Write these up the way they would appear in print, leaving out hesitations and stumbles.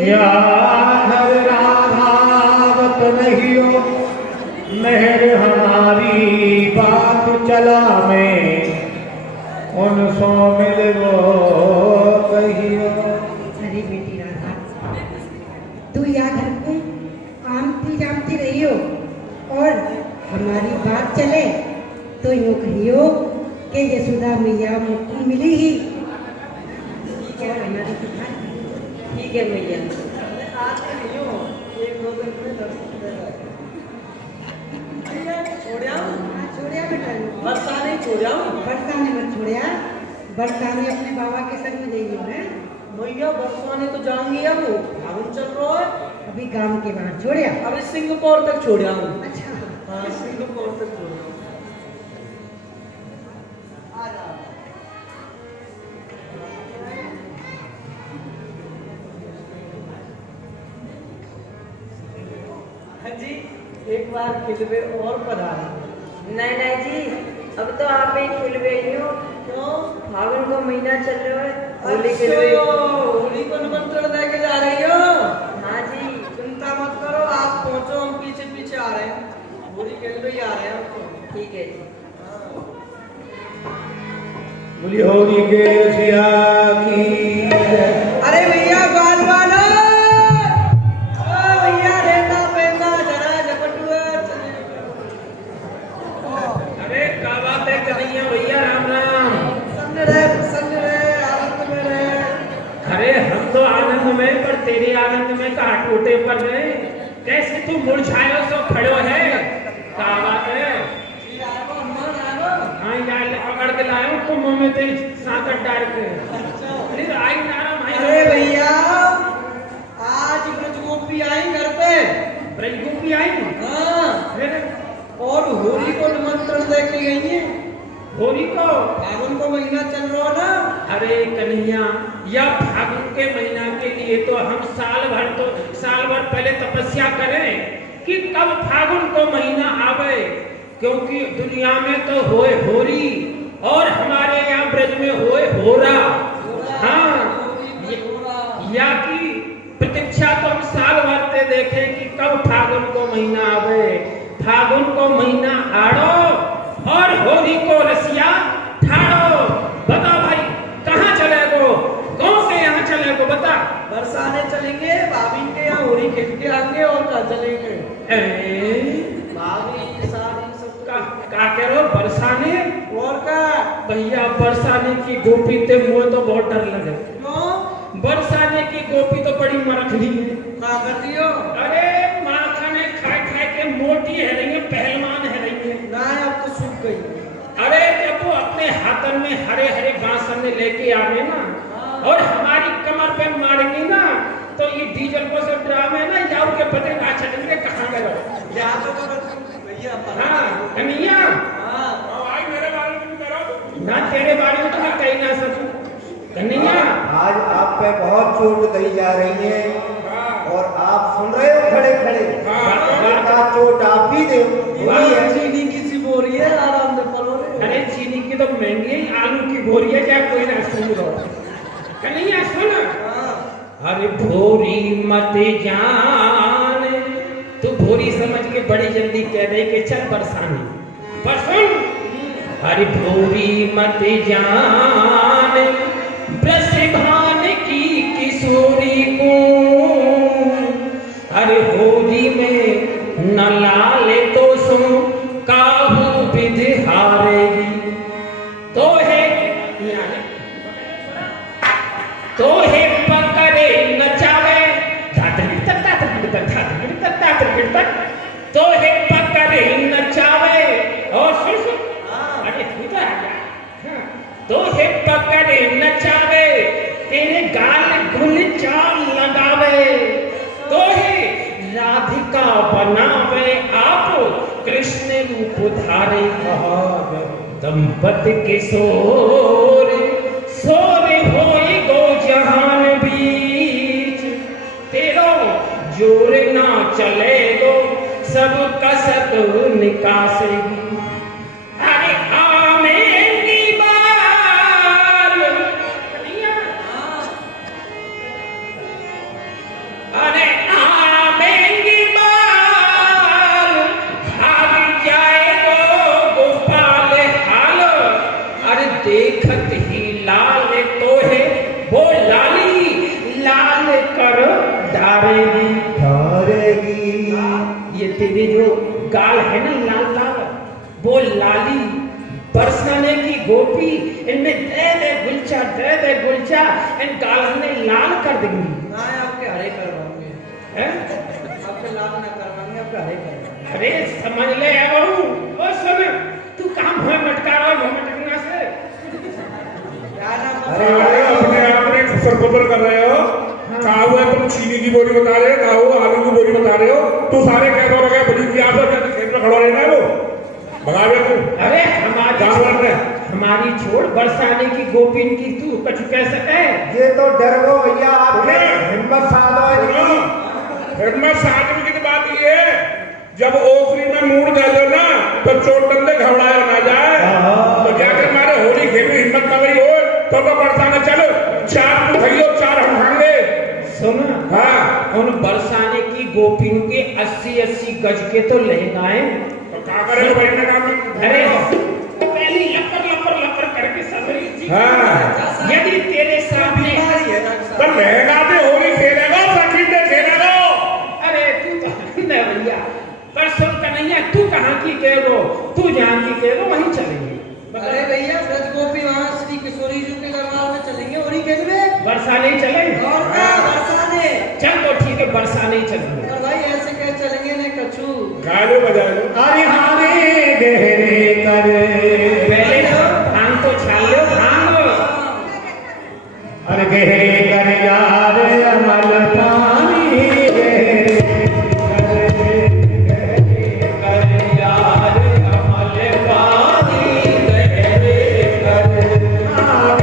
या घर राधावत नहीं हो, मेहर हमारी बात चला में, उन सो मिलवो कहियो। अरे बेटी राधा, तू यहाँ घर पे आमती जामती रही हो और हमारी बात चले तो यूँ कहियो कि यशोदा मैया मुक्ति मिली ही। ठीक है हमारी दुकान, ठीक है मैया। आते नहीं हो, एक दो दिन में दर्शन दे रहा है। छोड़िया छोड़िया बेटा, बरसाने छोड़िया बरसाने मत छोड़िया, बरसाने अपने बाबा के संग में जाइयो है। भैया बरसाने तो जाऊंगी अब, फागुन चल रहा है। अभी गांव के बाहर छोड़िया। अभी सिंगापुर तक छोड़िया हूँ। अच्छा हाँ सिंगापुर तक छोड़िया। हाँ जी, एक बार खिलवे और पधारे। नहीं नहीं जी, अब तो आप ही खिलवे ही हो। क्यों? फागुन का महीना चल रहा है, होली अच्छा, खिलवे। होली को निमंत्रण दे के जा रही हो। हाँ जी। चिंता मत करो, आप पहुंचो, हम पीछे पीछे आ रहे हैं। होली खेलवे ही आ रहे हैं आपको। ठीक है जी। बोली होली के रसिया की जय। अरे भैया बाल बाल, भैया रहना पहना जरा झपटुआ अरे क्या बात है कन्हैया भैया, राम राम। प्रसन्न रहे, आनंद में रहे। अरे हम तो आनंद में, पर तेरे आनंद में कहा टूटे पर रहे। कैसे तू मुरझायो सो खड़ो है, क्या बात है? जी आगो हनुमान आगो। हाँ यार पकड़ के लायो तो मुंह में तेरी सांकट डाल के। अरे आई नारा भाई। अरे भैया आज ब्रजगोपी आई घर पे। ब्रजगोपी आई? हाँ, फिर और होली को निमंत्रण दे के गई है। होली को? फागुन को महीना चल रहा ना। अरे कन्हैया, या फागुन के महीना के लिए तो हम साल भर पहले तपस्या करें कि कब फागुन को महीना आवे, क्योंकि दुनिया में तो होए होरी और हमारे यहाँ ब्रज में होए होरा। हाँ, या की प्रतीक्षा तो हम साल भर से देखें कि कब फागुन को महीना आवे। फागुन को महीना आड़ो और होली को रसिया ठाड़ो। बता भाई कहाँ चले गो, कौन से यहाँ चले गो बता। बरसाने चलेंगे, भाभी के यहाँ होली खेल के आएंगे। और कहाँ चलेंगे? भाभी सारी सबका का करो बरसाने? और का भैया बरसाने की गोपी ते मुझे तो बहुत डर लगे। क्यों? बरसाने की गोपी तो बड़ी मरखली है। क्या कर रही हो? अरे माखने खाए खाए के मोटी है रही है, पहलवान है रही है। ना अब तो सूख गई। अरे जब वो अपने हाथन में हरे हरे बांसन में लेके आवे ना और हमारी कमर पे मारेंगी ना, तो ये डीजल को सब ड्राम है ना, जाओ के पते ना चलेंगे कहाँ गए। यहाँ तो भैया हाँ कन्हैया, हाँ आई मेरे बारे में करो ना, तेरे बारे में तो मैं कह ना सकूं। कन्हैया आज आप पे बहुत चोट दी जा रही है और आप सुन रहे हो खड़े खड़े। का चोट आप ही दे चीनी की सी बोरी है, आराम से पलो रे। अरे चीनी की तो महंगी है, आलू की बोरी है, क्या कोई ना सुन लो। कन्हैया सुन, अरे भोरी मत जान, तू भोरी समझ के बड़ी जल्दी कह दे कि चल बरसाने। पर सुन, अरे भोरी मत जान, ब्रजभान की किशोरी को, अरे होली में न लाले तो सुन काहू विधि हारेगी। तो है पकड़े नचावे, तो है पकड़े नचावे। और सुन अरे तो है पकड़े नचावे, तेरे गाल गुल चाल लगावे। तो है राधिका बनावे, आप कृष्ण रूप धारे। दंपति किशोर सोरे होई गो जहान बीच, तेरो जोर ना चले गो सब कसक निकासेगी। अरे आमेंगी बाल कर डारेगी। डारेगी। ये तेरे जो गाल है ना लाल लाल, वो लाली बरसाने की गोपी, इनमें दे गुलचा इन गाल ने लाल कर देंगी। ना आपके हरे करवाऊंगे, हैं? आपके लाल ना करवाएंगे, आपके हरे करवाएंगे। अरे समझ ले बहू, ओ सुन, तू काम है मटका रहा है मटकना से। क्या नाम अरे अपने आप में फुसर कर रहे हो। कहा हुआ तुम चीनी की बोरी बता रहे हो, कहा हुआ आलू की बोरी बता रहे हो। तू सारे कैसे हो गए बड़ी की आदत है, खेत में खड़ा रहना है वो भगा दे तू। अरे हमारी छोड़ बरसाने की गोपी की तू कुछ कह सके। ये तो डर गो भैया, आपने हिम्मत साधो इनकी। हिम्मत साधने की बात ये है, जब ओखरी में मूड दे दो ना तो चोट डंडे घबराया ना जाए। तो जाकर मारे होली खेल में हिम्मत ना गई हो तो बरसाने चलो, 4 तू खइयो 4 हम खाएंगे। सुन, हाँ उन बरसाने की गोपियों के 80-80 गज के तो लहंगाए। तो क्या करें बैठने का? अरे पहली लपर करके सबरी। हाँ यदि तेरे सामने तो लहंगा पे होली खेलेगा, सखी पे खेलेगा। अरे तू तो नहीं भैया, पर सुन कन्हैया, तू कहाँ की कह दो, तू जहाँ की कह दो वहीं चलेंगे। अरे भैया ब्रज गोपी वहाँ श्री किशोरी जी के दरबार में चलेंगे, होली खेलने। बरसाने ही चलेंगे। और क्या बरसाने? चल तो ठीक है, बरसाने ही चलेंगे। और भाई ऐसे कह चलेंगे ने कछु। गा लो बजा लो। अरे हारे गहरे कर पहले भांग तो छाल लो, भांग लो। अरे गहरे कर यार अमल पानी गहरे कर यार अमल पानी गहरे कर। हाँ,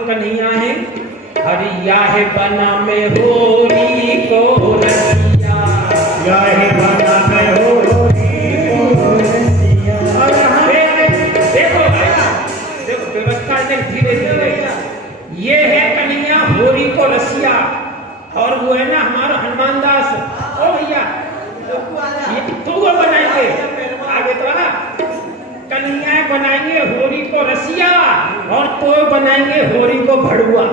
कन्हैया है। हरिया है बना में होरी को रसिया, या है बना में होरी को रसिया। देखो देखो व्यवस्था ने धीरे धीरे, ये है कन्हैया होरी को रसिया, और वो है ना हमारा हनुमान दास। ओ भैया ये तू वो बनाएंगे आगे तो ना, कन्हैया बनाएंगे होरी को रसिया और तो बनाएंगे होरी को भड़ुआ।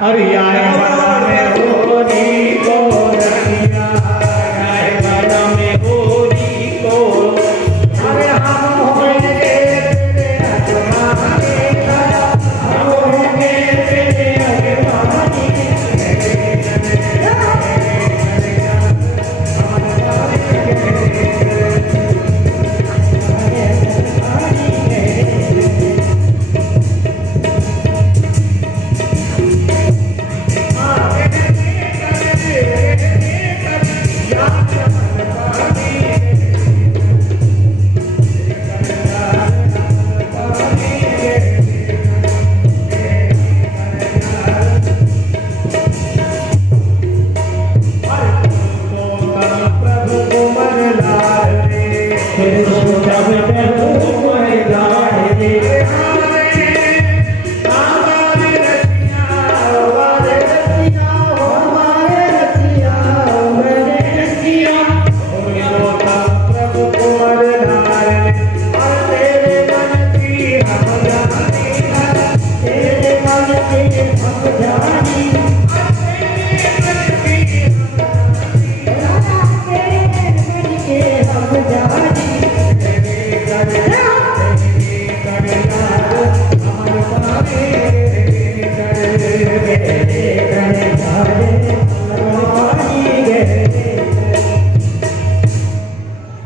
अरे या है बना में होरी को रसिया, या है बना में होरी को, अरे हम होंगे तेरे आत्मा के हम होंगे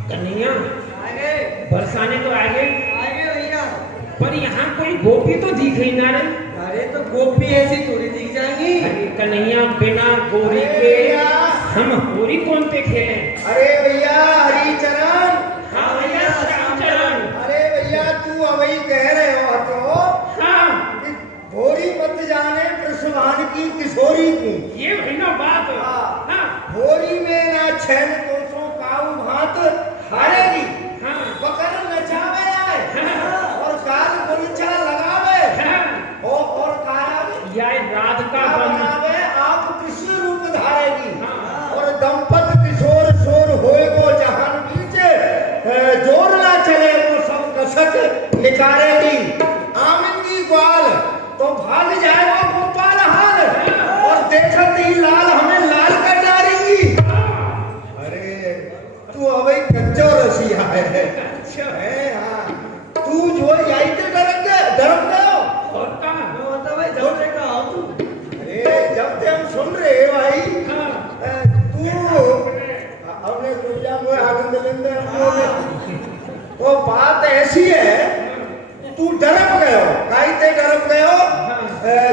कन्हैया आगे बरसाने तो आ गई, आगे भैया। पर यहाँ कोई गोपी तो दिख ही ना रे। अरे तो गोपी ऐसी थोड़ी दिख जाएंगी। अरे कन्हैया बिना गोरी के हम होरी कौन पे खेले? अरे भैया हरिचरण, हाँ भैया रामचरण। अरे भैया तू अवई कह रहे हो तो हाँ कि भोरी मत जाने कृष्ण की किशोरी की। ये भैया बात। हाँ। हाँ भोरी में ना छेन दोषों काऊ भात हारेगी, हाँ बकर नचावे आए हाँ। और गाल गुलचा लगावे हाँ। और काया यह राधिका बन बनावे आप कृष्ण रूप धारेगी। हाँ। और दंपत किशोर शोर होएगो जहान बीचे, जोर ना चले वो सब कसक निकालेगी। आमिंदी ग्वाल तो भाग जाएगा गोपाल हाल, और देखत ही लाल हमें लाल कर डालेगी। अरे तू अवई कच्चो रसिया है। हाँ तू जो यही तो डरक गयो। और का मतलब भाई जाओ देखा आओ तू। अरे जब से हम सुन रहे हैं भाई, हाँ तू अपने दुनिया में आनंद लेंगे तो बात ऐसी है, तू डरक गयो। काईते डरक गयो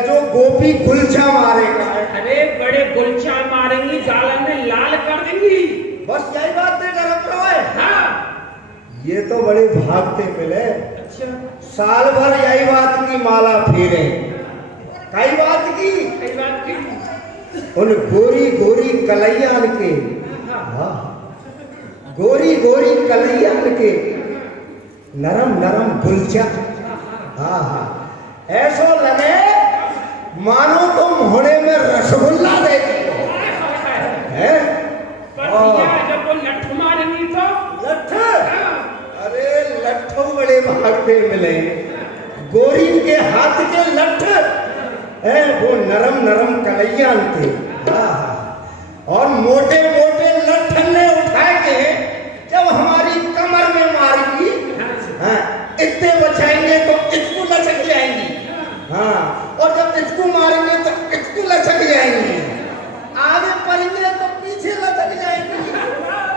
जो गोपी गुलछा मारेगा। अरे बड़े गुलचा मारेंगी, गालन में लाल कर देंगी। बस यही बात है, डरक रहो है। हाँ ये तो बड़े भागते मिले, अच्छा साल भर यही बात की माला फेरे। कई बात की कई बात की। उन गोरी गोरी कलैयान के, हाँ गोरी गोरी कलैयान के नरम नरम गुलचा। हाँ हाँ ऐसो लगे मानो तुम होने में रसगुल्ला दे है। पर भैया जब वो लठ मारेंगी तो लठ, अरे लट्ठों बड़े भागते मिले। गोरी के हाथ के लठ है वो नरम नरम कलैयान थे। हाँ हाँ और मोटे मोटे लठ ने उठा के जब हमारी कमर में मारेंगी, हाँ इतने बचाएंगे तो इसको लचक जाएंगी। हाँ और जब इसको मारेंगे तो इसको लचक जाएंगी। आगे पड़ेंगे तो पीछे लचक जाएंगी,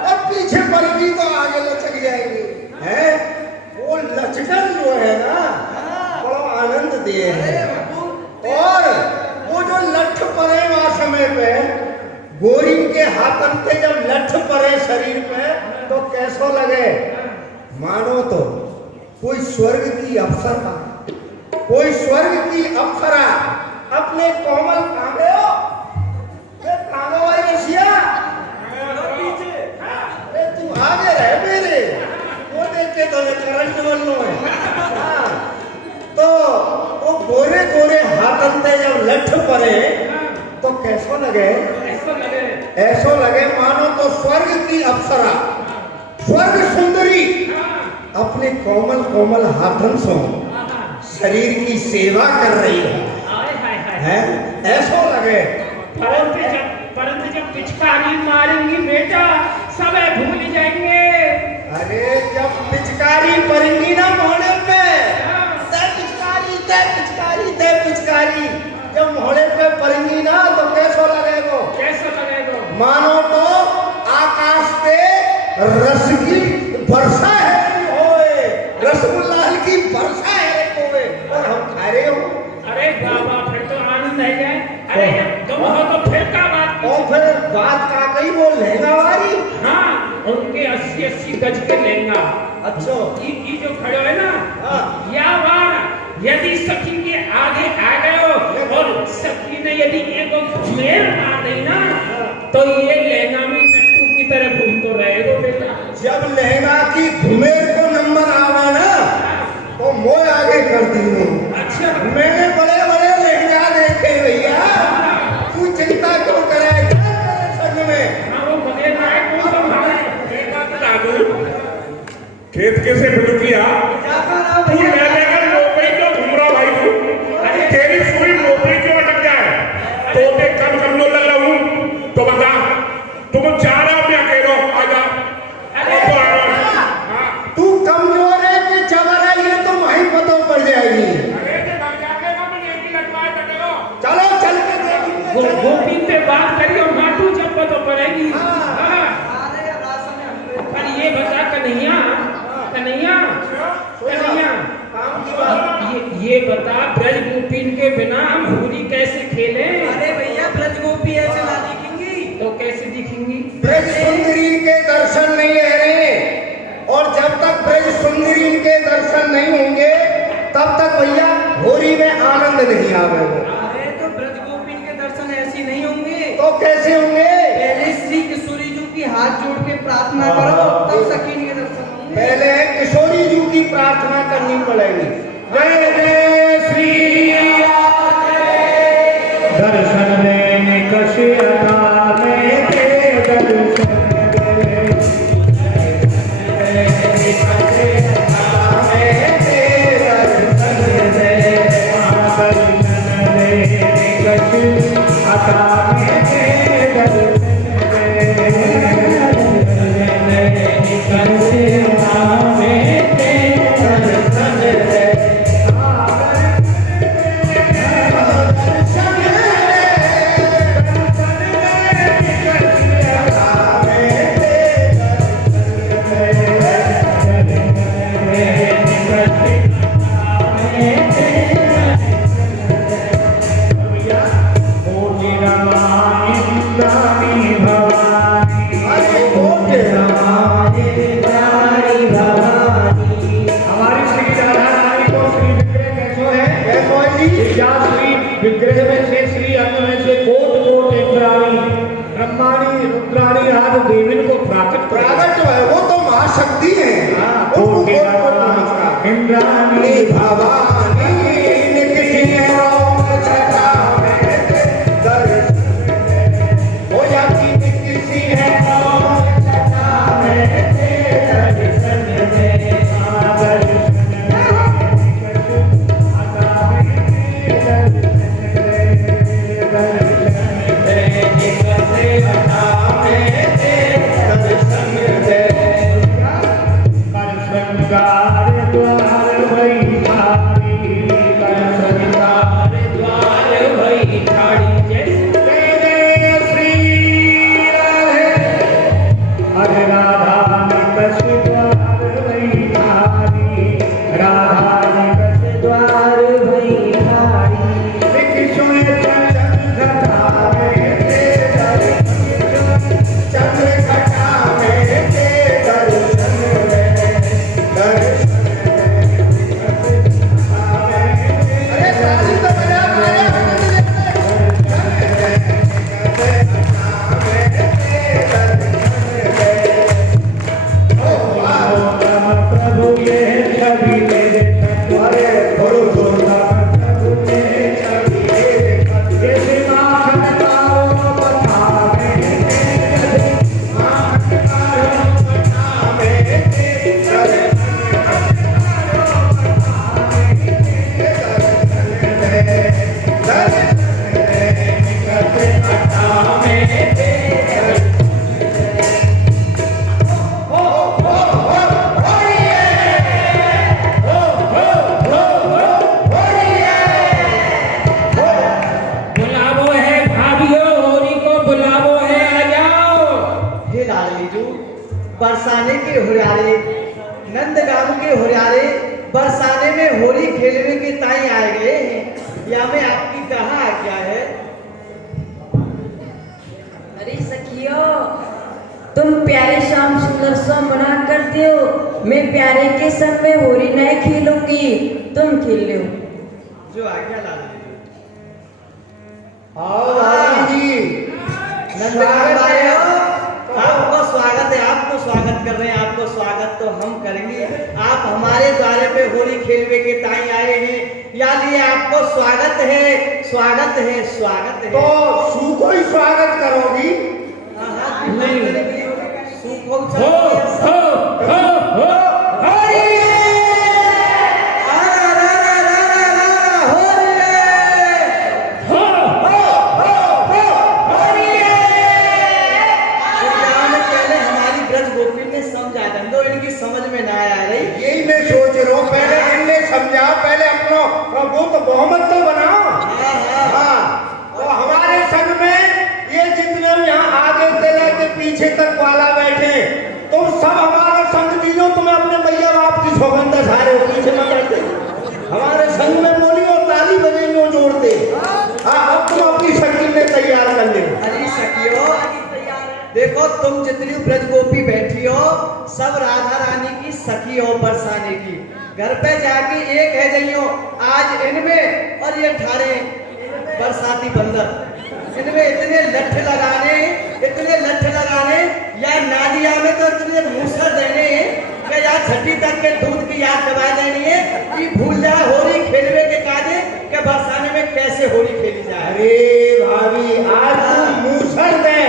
और पीछे पड़ेंगी तो आगे लचक जाएंगी। है वो लचकन जो है ना बड़ा आनंद दिए है। और वो जो लठ पड़े वहां समय पे गोरी के हाथन पे जब लठ पड़े शरीर पे तो कैसो लगे मानो तो कोई स्वर्ग की अप्सरा, कोई स्वर्ग की अप्सरा अपने कोमल कांगे हो कांगो वाली रसिया। अरे तू आगे रह मेरे, वो देख के तो करंट बोलनो है। हाँ, तो वो गोरे गोरे हाथन पे जब लठ पड़े तो कैसो लगे, ऐसो लगे मानो तो स्वर्ग की अप्सरा, स्वर्ग सुंदरी अपने कोमल कोमल हाथन से शरीर की सेवा कर रही है। ऐसो लगे। परंतु जब पिचकारी मारेंगी बेटा सब भूल जाएंगे। अरे जब पिचकारी पड़ेंगी ना मोहड़े पे, ते पिचकारी जब मोहड़े पे पड़ेंगी ना तो कैसो लगेगा, कैसा लगेगा? मानो तो आकाश पे रस की वर्षा है ओए, रसगुल्ला की वर्षा है ओए, और हम खा रहे हो। अरे बाबा फिर तो आनंद आ जाए। अरे जब तुम हो तो फिर क्या बात? और फिर बात का कही वो लहंगा वाली। हाँ उनके 80-80 गज के लहंगा। अच्छा ये जो खड़े है ना, हाँ। या वार यदि सखी के आगे आ गए हो और सखी ने यदि एक घुमेर मार दी ना तो ये लहंगा में नट्टू की तरह घूमते रहेगा बेटा। जब लहंगा की घुमेर को नंबर आवा ना तो मोय आगे कर दी हूँ। अच्छा मैंने बड़े बड़े लहंगा देखे भैया, तू चिंता क्यों करे संग में। हाँ वो बगैर आए कौन संभाले? खेत कैसे बुझ किया तू ले लेकर मोपई क्यों घूम रहा भाई तू? अरे तेरी पूरी मोपई क्यों अटक जा गोपी पे बात करी और माटू जब तो पड़ेगी। हाँ। अरे रास्ते में हम पर ये बता कन्हैया कन्हैया कन्हैया काम की बात। ये बता ब्रज गोपीन के बिना हम होली कैसे खेलें? अरे भैया ब्रज गोपी ऐसे ना दिखेंगी। तो कैसे दिखेंगी? ब्रज सुंदरी के दर्शन नहीं है रे, और जब तक ब्रज सुंदरी के दर्शन नहीं होंगे तब तक भैया होली में आनंद नहीं आवेगा। अरे तो ब्रज गोपी के दर्शन ऐसे नहीं होंगे। तो कैसे होंगे? पहले श्री किशोरी जी की हाथ जोड़ के प्रार्थना करो, तब सखी के दर्शन होंगे। पहले किशोरी जी की प्रार्थना करनी पड़ेगी। जय जय श्री दर्शन देने कशियता में दे दर्शन विग्रह में से श्री अंग में से कोट कोट इंद्राणी ब्रह्माणी रुद्राणी आदि देवी को प्राकट है, वो तो महाशक्ति है। उनको कोट नमस्कार। इंद्राणी भवानी निकली रोम छटा में दर्शन हो जाती किसी है रोम छटा में दर्शन बरसाने के हुरियारे नंदगांव के हुरियारे बरसाने में होली खेलने के ताई आए गए हैं। या में आपकी कहाँ आज्ञा है? अरे सखियो, तुम प्यारे शाम सुंदर सा मना करते हो, मैं प्यारे के संग में होली नहीं खेलूंगी, तुम खेल लो। जो आज्ञा लाल जी नंदगांव आए हो, आपको स्वागत है। आपको स्वागत कर रहे हैं, आपको स्वागत तो हम करेंगे। आप हमारे द्वारे पे होली खेलने के ताई आए हैं, या लिए आपको स्वागत है, स्वागत है, स्वागत है। तो सूखो ही स्वागत करोगी? सूखो समझ में ना आ रही। यही मैं सोच रहा हूँ, पहले इनने समझा, पहले अपना वो तो बहुमत तो बनाओ। हाँ, तो हमारे संग देखो तुम जितनी ब्रज गोपी बैठी हो सब राधा रानी की सखी हो बरसाने की। घर पे जाके एक है जइयो आज इनमें और ये ठाड़े बरसाती बंदर इनमें इतने लठ लगाने या नादिया में तो इतने मूसर देने कि या छठी तक के दूध की याद दबा देनी है कि भूल जा होली खेलवे के काजे के बरसाने में कैसे होली खेली जाए। अरे भाभी आज तू मूसर दे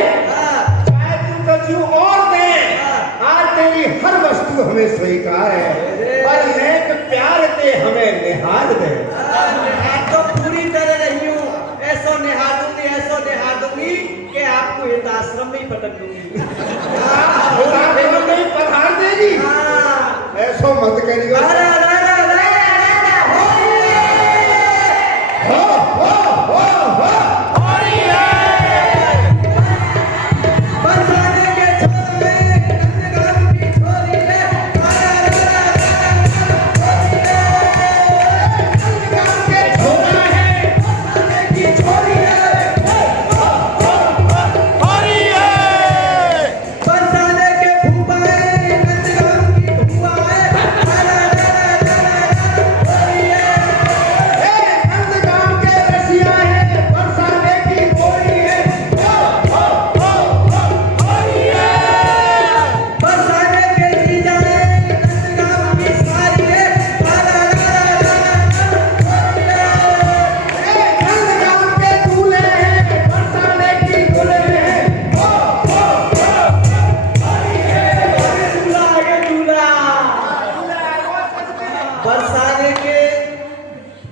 चाहे तू कछु और दे, आज तेरी हर वस्तु हमें स्वीकार है पर नेक प्यार ते हमें निहार दे। आज तो पूरी तरह रही हूँ ऐसो निहार दूंगी कि आपको हित आश्रम में ही पटक दूंगी। नहीं पधार देगी ऐसो मत करियो।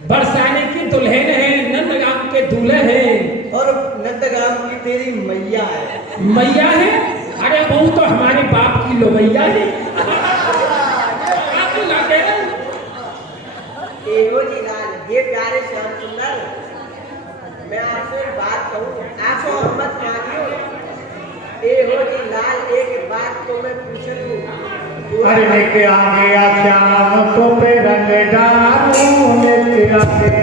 बरसाने की दुल्हन है, नंदगाम के दूल्हे हैं और नंदगाम की तेरी मैया है। मैया है? अरे बहू तो हमारे बाप की लोमैया है। आप लागे ना? एहो जी लाल, ये प्यारे श्याम सुंदर, मैं आपसे एक बात कहूँ, आप मोहम्मद मानियो। एहो जी लाल, एक बात तो मैं पूछ लूँ। अरे लेके आ गया श्याम तो पे रंग डालूं, लेके आ गया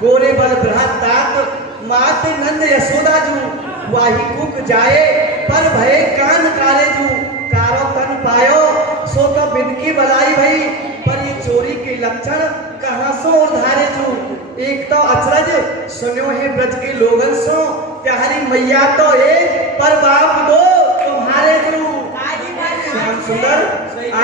गोरे बल बृहत तात मात नंद यशोदा जू वाही कुक जाए पर भय कान काले जू कारो तन पायो सो तो बिदकी बलाई भई पर ये चोरी के लक्षण कहां सो उधारे जू एक तो अचरज सुनो है ब्रज के लोगन सो त्यारी मैया तो एक पर बाप दो तुम्हारे जू श्याम सुंदर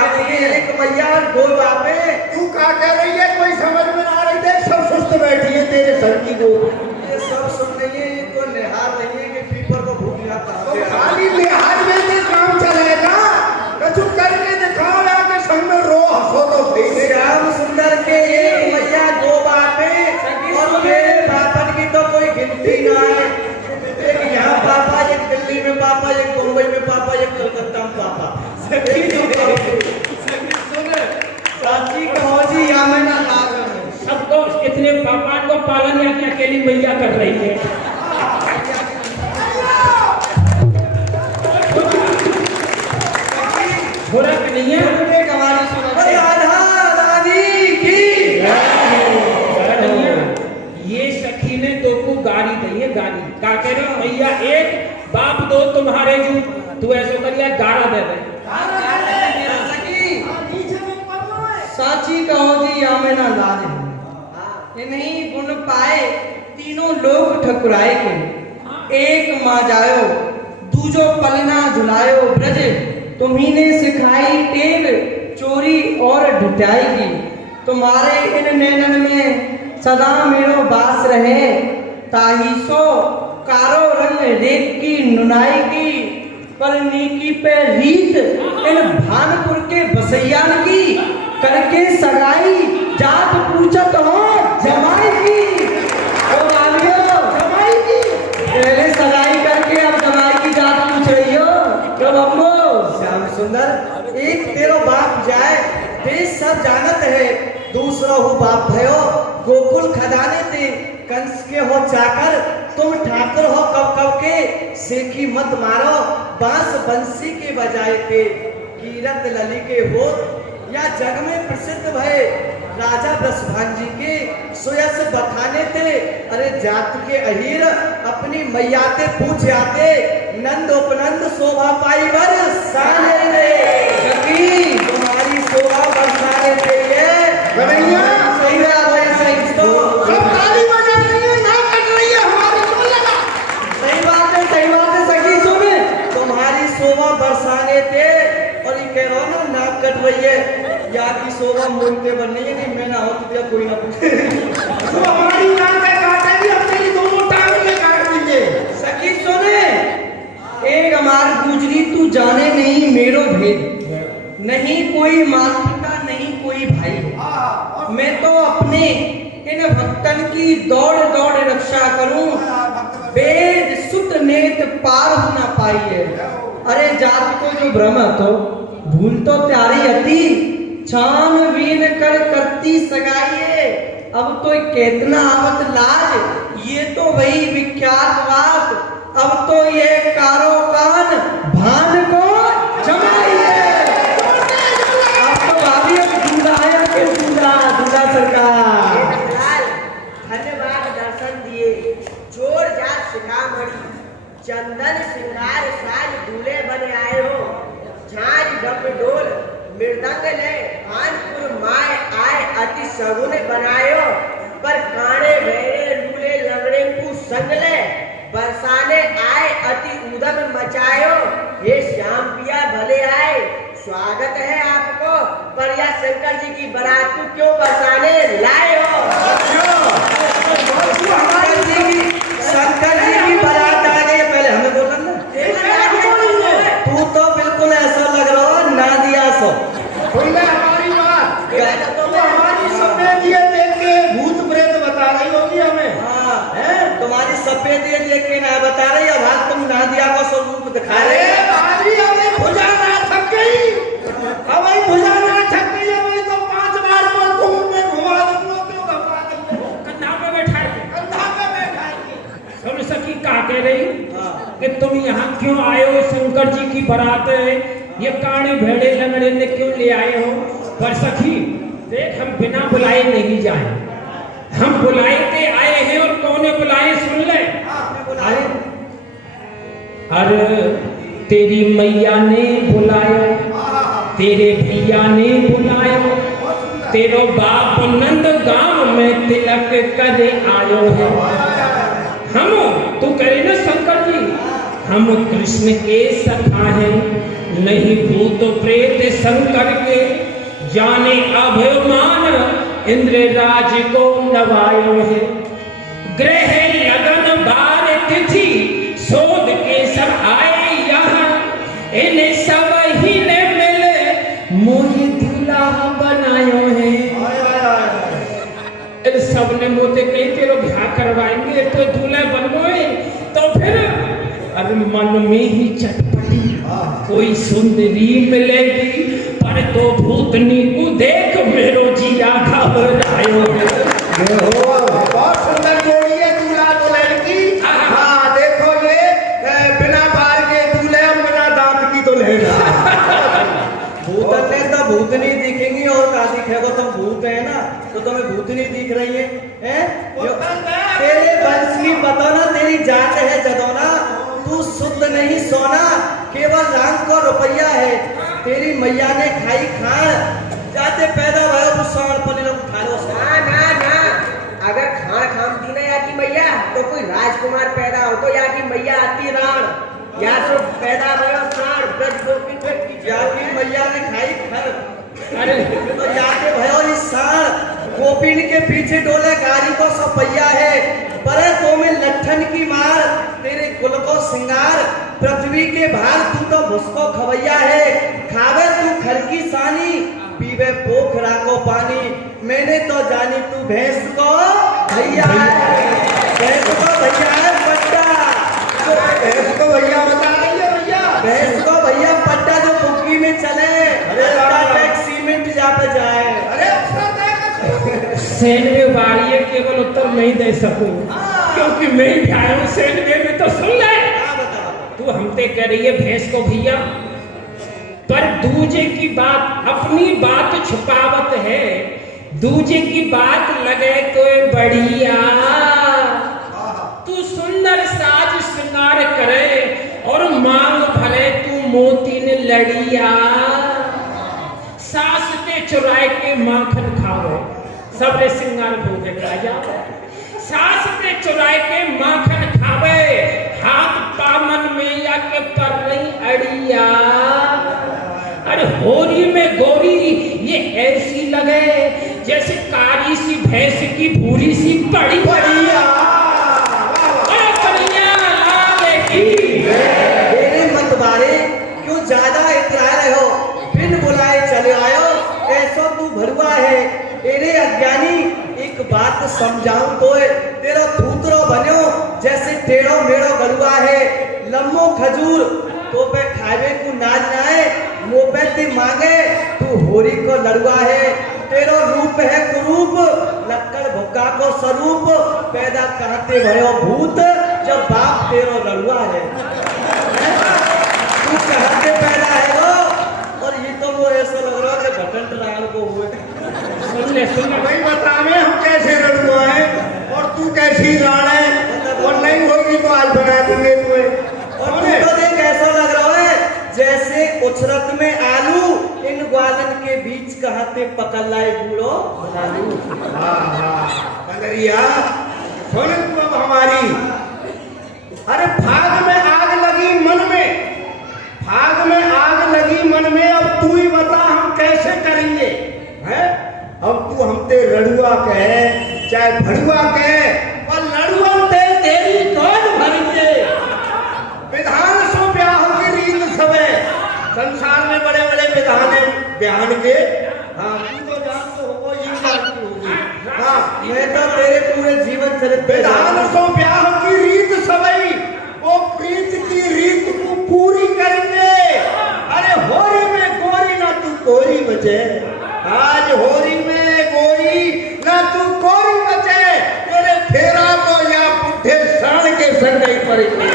आपके एक मैया दो बापे। तू क्या कह रही है? कोई समझ में ना आ रही है, सब सुस्त बैठी है तेरे सर की गोद। ये सब सुन रही है, ये तो निहार रही है कि पीपर को भूख जाता तो है। खाली बिहार में से काम चलेगा, कछु करके दिखाओ, आके संग में रो हंसो तो सही। श्याम सुंदर के एक मैया दो बापे और मेरे बापन की तो कोई गिनती ना है। एक यहाँ पापा, एक दिल्ली में पापा, एक मुंबई में पापा, एक कलकत्ता में पापा। साची कहो जी, या मैं ना लाग रहा। सबको इतने पापा को पालन या कि अकेली मैया कर रही है? छोरा का नहीं है? राधा रानी की नहीं है। ये सखी ने तो को गाड़ी दी है, गाड़ी का कह रहे मैया एक बाप दो तुम्हारे जो तू ऐसा करिया गाड़ा दे दे। साची कहो जी, या मैं ना लाज। ये नहीं गुण पाए तीनों लोग ठकुराए के। एक माँ जायो दूजो पलना झुलायो ब्रज, तुम्ही ने सिखाई टेल चोरी और ढुटाई की। तुम्हारे इन नैनन में सदा मेरो बास रहे, ताही सो कारो रंग रेत की नुनाई की। पर नीकी पे रीत इन भानपुर के बसैयान की, करके सगाई जात पूछत हो जमाई की। तो गालियो जमाई की, पहले सगाई करके अब जमाई की जात पूछ रही हो। तो बम्बो श्याम सुंदर, एक तेरो बाप जाए देश सब जानत है, दूसरा हो बाप भयो गोकुल खजाने थे। कंस के हो चाकर, तुम ठाकुर हो कब कब के। सेखी मत मारो बांस बंसी के बजाए थे, कीरत लली के हो या जग में प्रसिद्ध भय। राजा वृषभान जी के सुयस बखाने थे, अरे जात के अहीर अपनी मैयाते पूछ आते। नंद उपनंद शोभा पाई बर साने रे, तुम्हारी शोभा बरसाने थे ये बनैया। सही बात है, सही तो सब ताली बजा रही है, ना कट रही है, हमारी सुन लगा। सही बात है, सही बात है। सखी सुने, तुम्हारी शोभा बरसाने थे और ये कह रहा हूँ नाक कट रही है। या की शोभा मूर्ते बननी है, नहीं मैं ना हो तो कोई ना पूछे। तो हमारी नाक है काटेगी, अपने दोनों टांग में काट दीजिए। सखी सुने, एक हमार गुजरी तू जाने नहीं मेरो भेद। नहीं कोई माता नहीं कोई भाई, मैं तो अपने इन भक्तन की दौड़ दौड़ रक्षा करूं। वेद सुत नेत पार हो ना पाई है। अरे जात को जो भ्रम तो भूल तो प्यारी अति, छानबीन कर करती सगाइए। अब तो केतना आवत लाज, ये तो वही विख्यात बात। अब तो ये कारो कान भान को जमाइए। अब तो भाभी अब दूल्हा है कि दूल्हा सरकार। धन्यवाद दर्शन दिए। जोर जात शिखामणि, चंदन श्रृंगार साज दूल्हे बने आए हो। झांझ डप डोल मृदंग ले कानपुर माय आए अति सगुन बनायो। पर काने भेड़े लूले लंगड़े को संग ले, बरसाने आए अति उदम मचायो। हे श्याम पिया भले आए, स्वागत है आपको। पर यह शंकर जी की बारात को क्यों बरसाने लाए हो? शंकर जी की बारात आ गई है, पहले हमें बोलना ना। तू तो बिल्कुल ऐसा लग रहा हो ना दिया सो। सुन ले हमारी बात, तो हमारी सफेद ये देख के भूत प्रेत बता रही होगी हमें। हाँ, तुम्हारी सफेद ये देख के ना बता रही, अब हाथ तुम ना दिया को स्वरूप दिखा अरे रहे। भाभी हमें भुजा ना थक गई, हमें भुजा ना थक गई, हमें तो 5 बार को तुम में घुमा दूंगा, क्यों घबरा करते हो? कंधा पे बैठाएगी। कंधा पे बैठाएगी। सुन सखी का कह रही हाँ। कि तुम यहाँ क्यों आए हो? शंकर जी की बारात है, ये काने भेड़े लंगड़े ने क्यों ले आए हो? पर सखी देख, हम बिना बुलाए नहीं जाए, हम बुलाए के आए हैं। और कौन बुलाए सुन ले। अरे अरे तेरी मैया ने बुलाया, तेरे भैया ने बुलाया, तेरो बाप नंद गांव में तिलक करे आयो है। हम तू करे ना शंकर जी, हम कृष्ण के सखा हैं, नहीं भूत प्रेत शंकर के। जाने अभिमान इंद्र राज को नवायो है। ग्रह लगन बार तिथि सोध के सब आए यहाँ, इन्हें सब ही ने मिले मोहि दूल्हा बनायो है। इन सब ने मोते कही तेरो ब्याह करवाएंगे तो दूल्हा बनोए। तो फिर अरे मन में ही चटपटी कोई सुंदरी मिलेगी, पर तो भूतनी को देख मेरो जिया घबरायो। बहुत सुंदर जोड़ी है दूल्हा दुल्हन की। हाँ देखो ये बिना बाल के दूल्हे और बिना दांत की दुल्हन। भूतन ने तो भूतनी दिखेंगी और का दिखेगा, तुम भूत है ना तो तुम्हें भूतनी दिख रही है, हैं? तेरे वंश की बताना, तेरी जात है जदोना, तू शुद्ध नहीं सोना, केवल रंग को रुपया है। तेरी मैया ने खाई खान, जाते पैदा भयो तो साण पने लोग खा लो। ना ना ना, अगर खान खाम दी ना या की मैया तो कोई राजकुमार पैदा हो तो या की मैया आती राण, या तो पैदा भयो साण ब्रज गोपी की जाती मैया ने खाई खान, अरे तो जाके भयो इस साण गोपिन के पीछे डोले गाड़ी को सपैया है। परे तो में लट्ठन की मार, तेरे कुल को सिंगार, पृथ्वी के भार तू तो मुझको खवैया है। खावे तू खर की सानी, पीवे पोखरा को पानी, मैंने तो जानी तू भैंस को भैया है, भैंस को भैया है पट्टा, भैंस को भैया बता रही है भैया, भैंस को भैया पट्टा जो पुक्की में चले, टैक्स सीमेंट जा पे जाए। अरे सेन में वारिये केवल उत्तर नहीं दे सकूं, क्योंकि मैं ही आया हूं सेन में तो सुन ले। तू हमते कह रही है भैंस को भैया, पर दूजे की बात अपनी बात छुपावत है, दूजे की बात लगे तो बढ़िया। तू सुंदर साज श्रृंगार करे और मांग भले तू मोती ने लड़िया। सास के चुराए के माखन खाओ, सबरे श्रृंगार भोगे राजा। सास के चुराए के माखन खावे, हाथ पामन में या के पर रही अड़िया। अरे होरी में गोरी ये ऐसी लगे जैसे कारी सी भैंस की भूरी सी बड़ी बढ़िया। मेरे मत बारे क्यों ज्यादा इतरा रहे हो, बिन बुलाए चले आयो, ऐसा तू भरुआ है। तेरे अज्ञानी एक बात समझाऊं तो तेरा थूतरो बनो जैसे टेढ़ो मेढ़ो गलुआ है। लम्बो खजूर तो पे खावे को नाज नाए, मुंह पे ती मांगे तू होरी को लड़ुआ है। तेरो रूप है कुरूप, लक्कड़ भुक्का को स्वरूप, पैदा कहते भयो भूत जब बाप तेरो लड़ुआ है। तू कहते पैदा है वो, और ये तो वो ऐसा लग रहा है कि घटन ट्रायल को हुए। सुन ले भाई बतावे हम कैसे लड़ुआ है और तू कैसी राण है, और नहीं होगी तो आज बना देंगे तुम्हें। और तू तो देख ऐसा लग रहा है जैसे उछरत में आलू, इन ग्वालन के बीच कहते पकड़ लाए बूढ़ो आलू। कलरिया सुन तू अब हमारी। अरे भाग में आग लगी मन में, भाग में आग लगी मन में, अब तू ही बता हम कैसे करेंगे हैं? अब तू हमते रड़ुआ कहे चाहे भड़ुआ कहे, और लड़ुआ ते तेरी कौन भरेंगे? विधान सो ब्याह की रीत सबे, संसार में बड़े बड़े विधान है ब्याहन के। हाँ तू तो जानते हो ये जानती होगी। हाँ मैं तो तेरे पूरे जीवन चरित्र विधान सो ब्याह की रीत सबई, वो प्रीत की रीत को पूरी करेंगे। अरे होरी में गोरी ना तू कोरी बचे, आज होरी में गोरी ना तू कोरी बचे, तेरे फेरा तो या पुट्ठे साण के संग ही पड़ेंगे।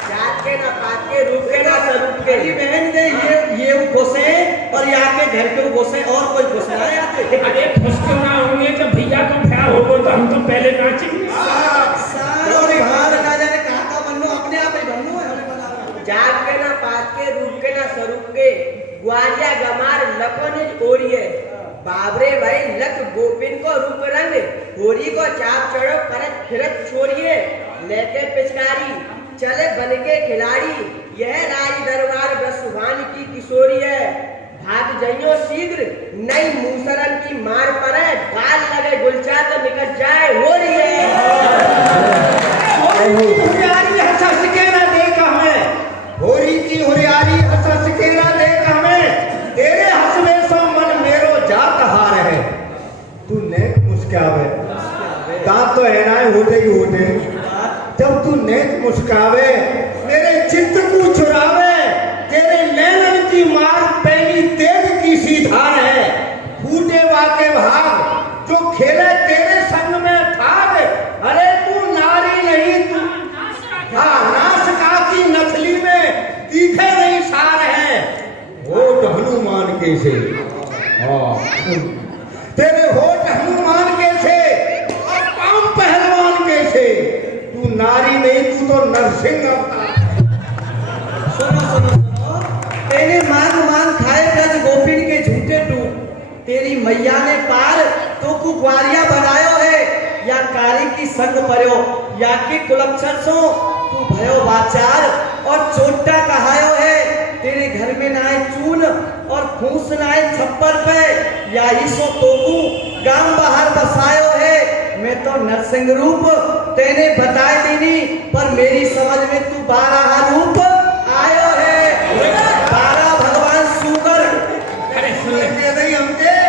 जात के ना पात के रूप के ना स्वरूप के। ये बहन दे ये घुसे और यहाँ के घर के घुसे और कोई घुसे ना आते। अरे खुश क्यों ना होंगे, जब भैया का ब्याह होगा तो हम तो पहले नाचेंगे। और बाहर ना जाने कहाँ का बननो, अपने आप ही बननो है हमें बना। जात के ना पात के रूप के ना स्वरूप के, ग्वालिया गमार लखन ओरिए, बाबरे भाई लख गोपिन को रूप रंग, होरी को चाप चढ़ो करत फिरत छोड़िए, लेके पिचकारी चले बन के खिलाड़ी, यह राज दरबार ब्रसुभान की किशोरी है। भाग जाइयो शीघ्र, नई मूसरन की मार पड़े, गाल लगे गुलचा तो निकल जाए हो रही है। हुरियारी हंस के ना देख हमें, होरी की हुरियारी हंस के ना देख हमें, तेरे हंसने से मन मेरो जात हार है। तू नेक मुस्कावे, दांत तो ऐनाए होते ही होते, जब तू नेक मुस्कावे मेरे चित्त को चुरावे, तेरे नैनन की मार पहली तेग की सी धार है। फूटे वाके भाग जो खेले तेरे संग में भाग, अरे तू नारी नहीं तू नासिका की नथली में तीखे नहीं सार है। होठ हनुमान के से, तेरे होठ हनुमान के से और काम पहलवान के से, तू नारी नहीं तू तो नरसिंह अवतार। सुनो सुनो सुनो, तेरे मांग मांग खाए ब्रज गोपिन के झूठे टूट, तेरी मैया ने पार तो को ग्वारिया बनायो है, या कारी की संग पर्यो, या कि कुलक्षण सो तू भयो वाचार और चोटा कहायो है। तेरे घर में नाए चून और फूस नाए छप्पर पे, या ही सो तोकू गांव बाहर बसायो है। मैं तो नरसिंह रूप तेने बताए दीनी, पर मेरी समझ में तू 12 रूप आयो है। 12 भगवान सुगर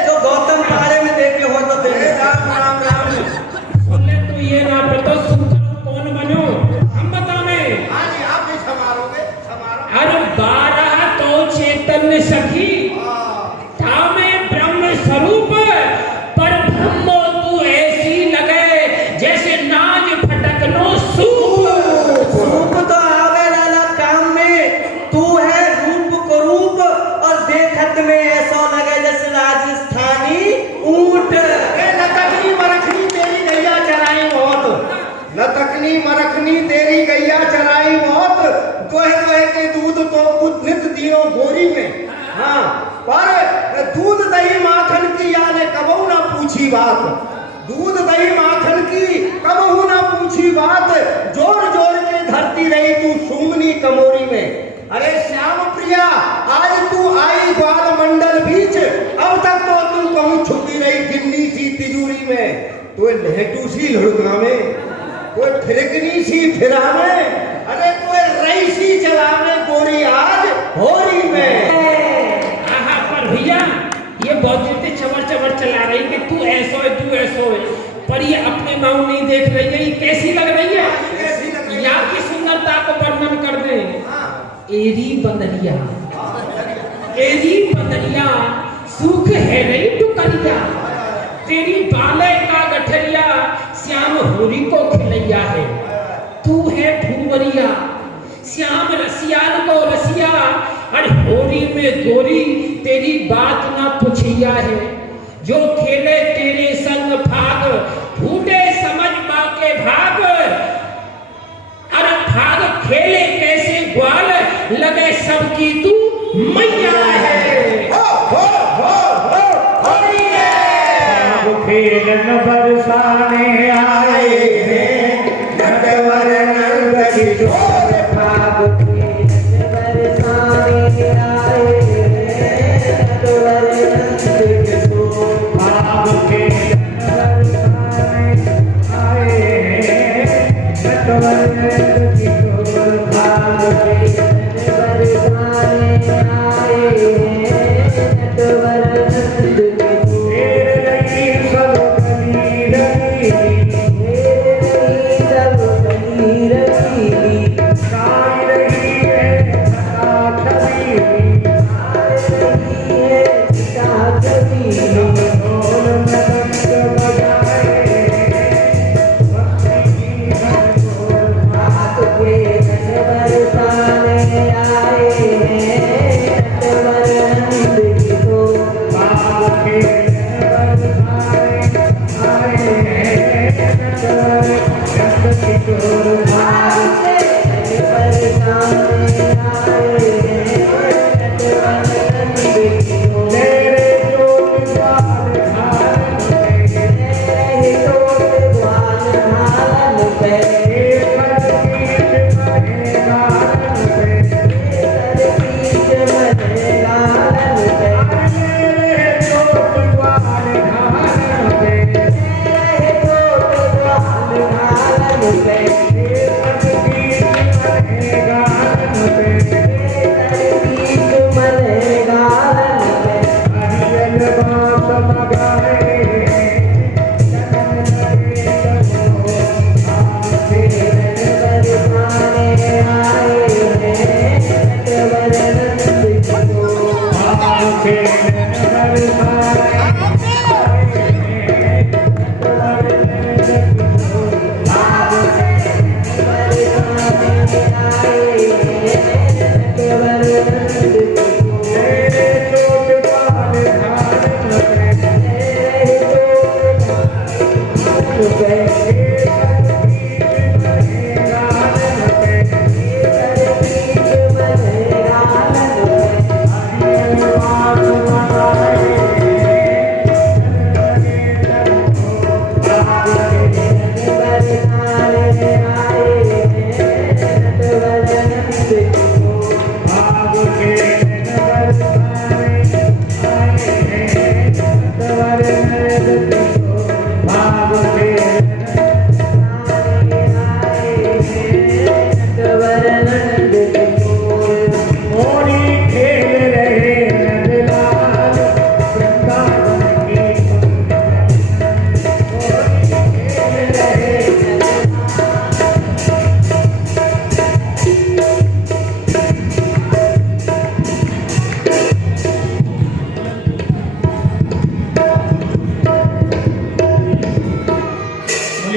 जो गौतम पहाड़े में देखे हो तो तेरे राम राम सुन ले, तू ये ना बता सुकर कौन बनो, हम बतावे। आज आप भी समारोगे समारोह। अरे 12 तो चैतन्य सखी, थामे ब्रह्म स्वरूप, पर ब्रह्मो तू ऐसी लगे जैसे नाज फटकनो सूप। रूप तो आवे लाला काम में, तू है रूप को रूप, और देखत में ऐसा लगे जैसे राजस्थानी ऊंट। लतकनी मरखनी तेरी गैया चराई बहुत, लतकनी मरखनी तेरी गैया चराई बहुत, दोहे दोहे के दूध तो कुछ नित दियो गोरी में। हाँ, पर दूध दही माखन की याने कबहू ना पूछी बात, दूध दही माखन की कबहू ना पूछी बात, जोर जोर के धरती रही तू सुमनी कमोरी में। अरे श्याम प्रिया आज तू आई ग्वाल मंडल बीच, अब तक तो तू कहूँ छुपी रही गिन्नी सी तिजूरी में। तो लहटू सी लुढ़का में, कोई फिरकनी सी फिरा में, अरे कोई रई सी चला में गोरी आज होरी में। आहा, पर भैया ये बहुत चबर चबर चला रही कि तू ऐसो है तू ऐसो है, पर ये अपने माऊ नहीं देख रही है, ये कैसी लग रही है? कैसी लग रही है? यहाँ की सुंदरता को वर्णन कर दे। एरी बंदरिया, एरी बंदरिया, सूख है रही टुकरिया, तेरी बाले का गठरिया, श्याम होरी को खिलैया है। तू है फूवरिया, श्याम रसियान को रसिया, और होरी में गोरी तेरी बात ना पुछिया है। जो खेले तेरे संग भाग, फूटे समझ माँ के भाग, अरे भाग खेले कैसे ग्वाल, लगे सबकी तू मैया है। होरी है। अब खेलन बरसाने आए हैं, नटवर नंद किशोर, भाग खेलन बरसाने आए हैं, नटवर नंद किशोर, भाग खेलन बरसाने आए हैं, नटवर नंद किशोर, भाग खेलन बरसाने आए हैं, नटवर नंद किशोर। तेरे रही सब कली रही, गाई रही है छवि, ढोल मदंग बजाए, भक्ति की ढोल, भाग के बरसाने आए हैं,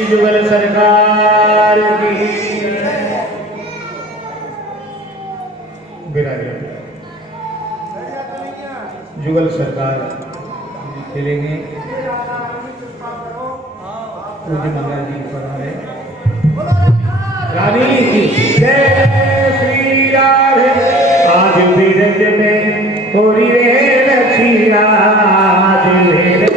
जुगल सरकार की जुगल सरकार खेलेंगे रानी की जय श्री राधे। आज बीरज में होरी रे लक्ष्मिया, आज बीरज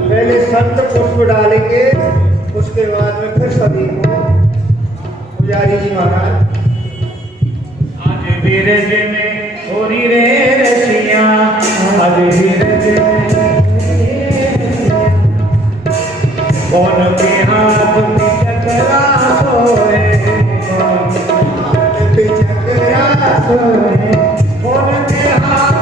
पहले संत पुष्प डालेंगे, उसके बाद में फिर सभी को पुजारी जी महाराज। आज बीरज में होरी रे रसिया, आज बीरज में कौन के हाथ में चकरा सोए, पे चकरा सोए, कौन के हाथ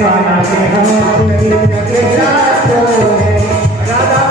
खाना के हाथ में चकरा सोए, राधा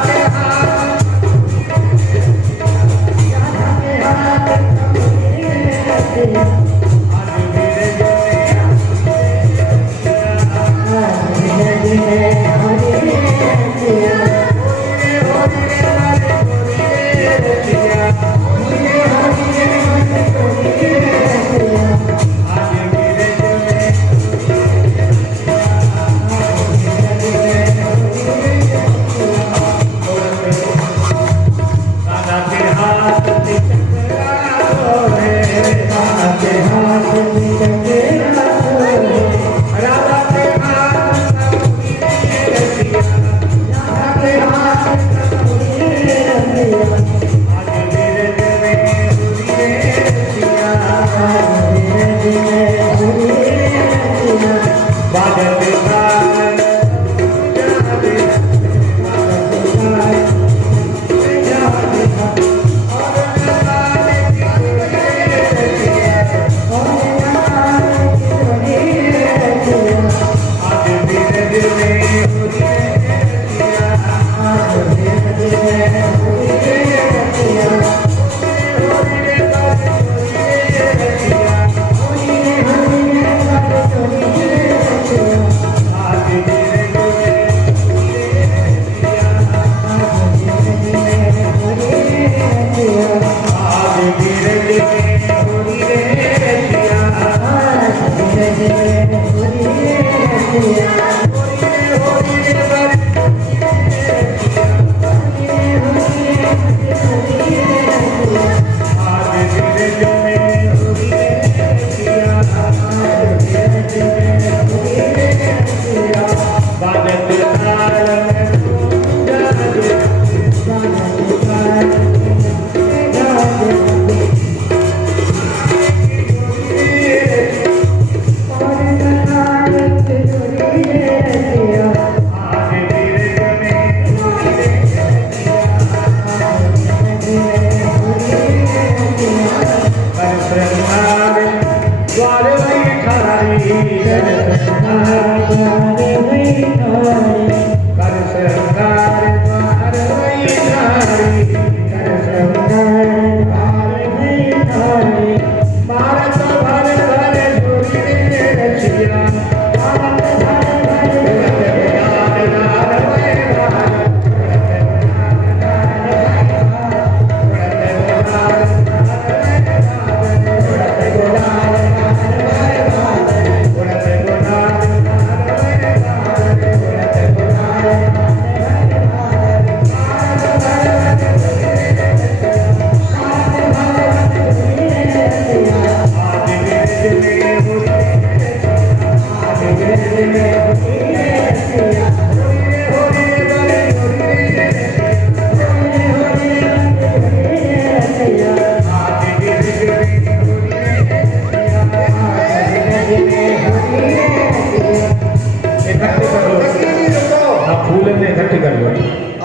फूल में इकट्ठी कर लो।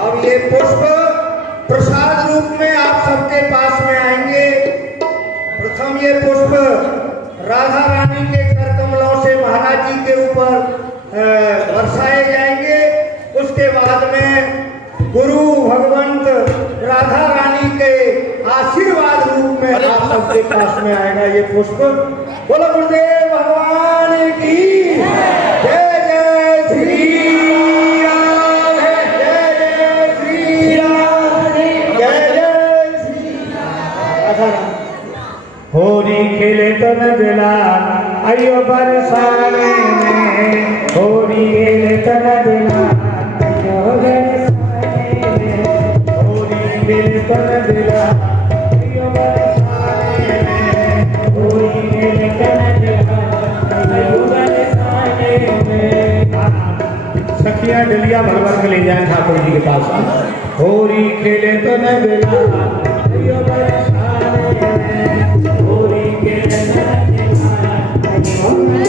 अब ये पुष्प प्रसाद रूप में आप सबके पास में आएंगे। प्रथम ये पुष्प राधा रानी के कर कमलों से महाराज जी के ऊपर बरसाए जाएंगे। उसके बाद में गुरु भगवंत राधा रानी के आशीर्वाद रूप में आप सबके पास में आएगा ये पुष्प। बोलो गुरुदेव भगवान की जय जय श्री राम, जय जय श्री राम, जय जय श्री राम। होली खेले तो न दिला आयो बरसाने में, होली खेले तो न दिला आयो बरसाने में, होली खेले तो न दिला आयो बरसाने में, होली खेले तो न दिला आयो बरसाने में। सखियां डलिया भर भर के ले जाए ठाकुर जी के पास। होली खेले तो न दिला आयो बरसाने में, होली खेले तो न दिला आयो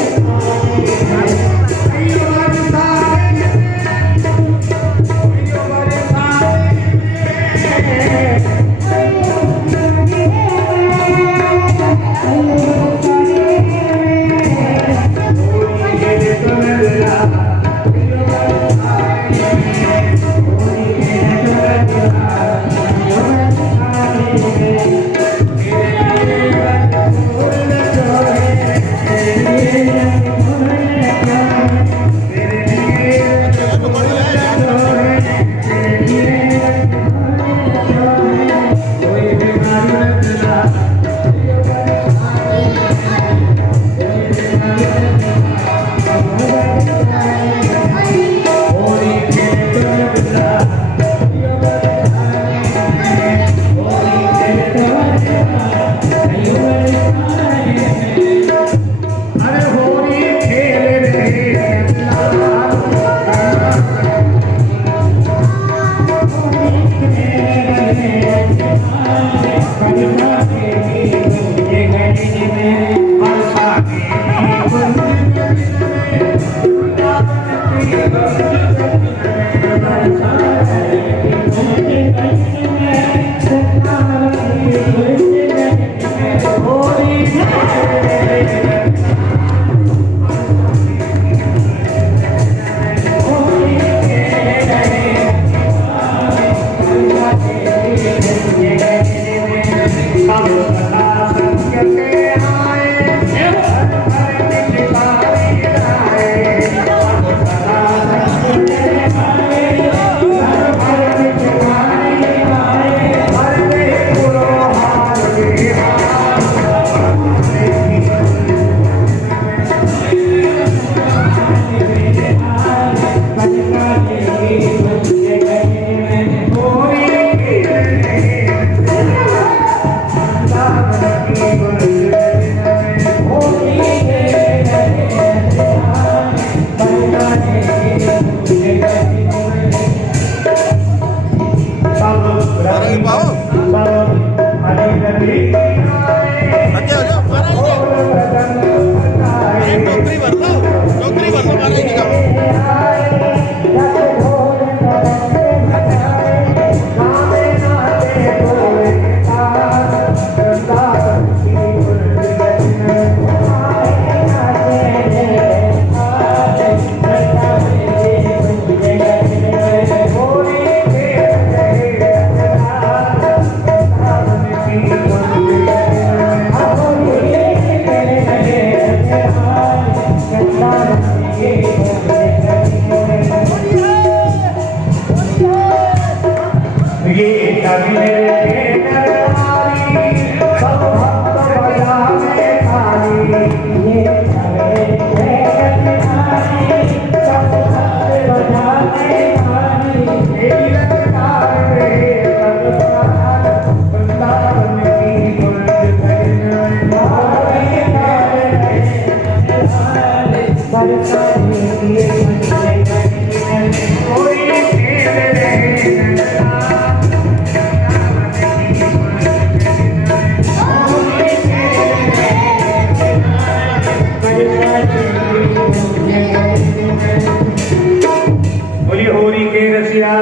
के रसिया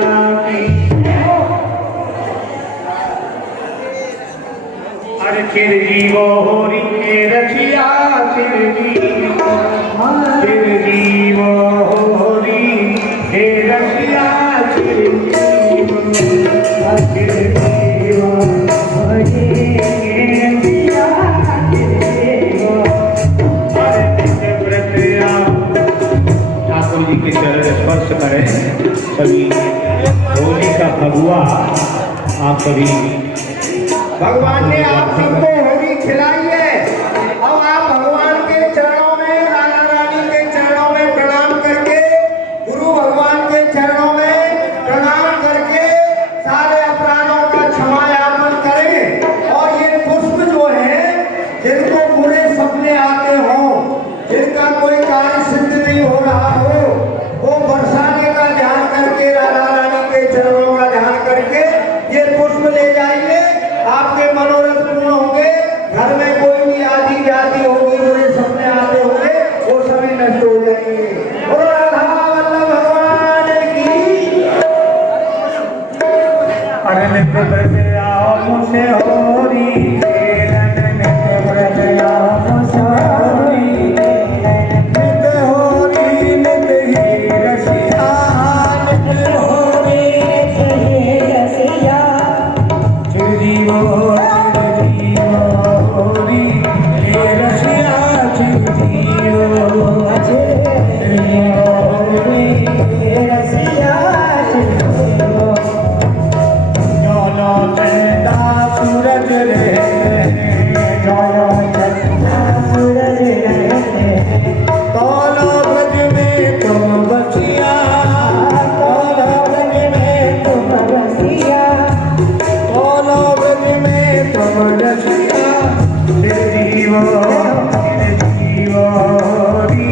की अरे चिरजीवो होरी के रसिया चिरजीवो होरी के रसिया चिरजीवो होरी के रसिया चिरजीवो अरे नित्य व्रत ठाकुर जी के चरण स्पर्श करें सभी होली का फगुआ आप सभी भगवान ने आप सबको होली खिलाई है। अब आप भगवान के चरणों में, राधा रानी के चरणों में प्रणाम करके, गुरु भगवान के चरणों में प्रणाम करके सारे अपराधों का क्षमा यापन करें। और ये पुष्प जो है, जिनको बुरे सपने आते हों, जिनका कोई कार्य सिद्ध नहीं हो रहा हो, वो बरसाने का ध्यान करके, राधा रानी के चरणों का ध्यान करके ये पुष्प ले जाइए। आपके मनोरथ पूर्ण होंगे। घर में कोई भी आदि व्याधि होगी, बुरे सपने आते होंगे, वो सभी नष्ट हो जाएंगे। और राधा वल्लभ भगवान की। अरे नित्य व्रत आओ मुझसे होरी खेलन नित्य व्रत आओ मुझसे होरी नित्य होरी नित्य ही रसिया नित्य होरी नित्य ही रसिया चिरजीवो होरी हे रसिया चिरजीवो होरी हे रसिया चिरजीवो जोलो चंदा सूरज रे जोलो चंदा सूरज रे तोलो ब्रज में तुम बसिया तोलो ब्रज में तुम बसिया तोलो ब्रज में तुम बसिया चिरजीवो होरी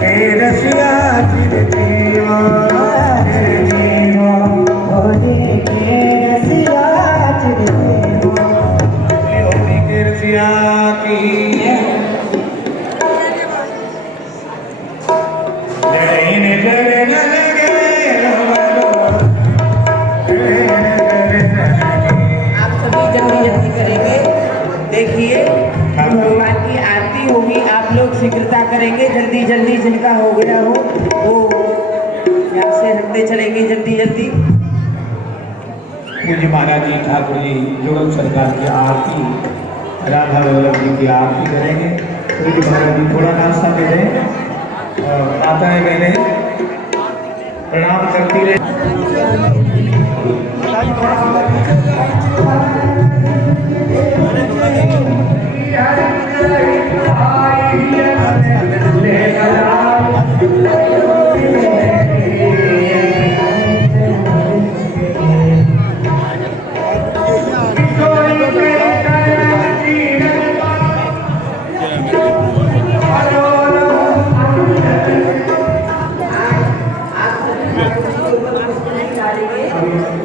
हे रसिया चिरजीवो चिरजीवो होरी हे रसिया चिरजीवो होरी के रसिया की लड़ाई ने लड़े न लगे आप सभी जल्दी जल्दी करेंगे। देखिए भगवान की आरती होगी, आप लोग शीघ्रता करेंगे। जल्दी जल्दी जिनका हो गया हो वो यहाँ से हटते चलेंगे जल्दी जल्दी। पूज्य महाराज जी ठाकुर जी जोड़म सरकार की आरती राधा वल्लभ जी की आरती करेंगे। पूज्य महाराज जी थोड़ा नाश्ता दे दें और माताएं बहनें प्रणाम करती रहे।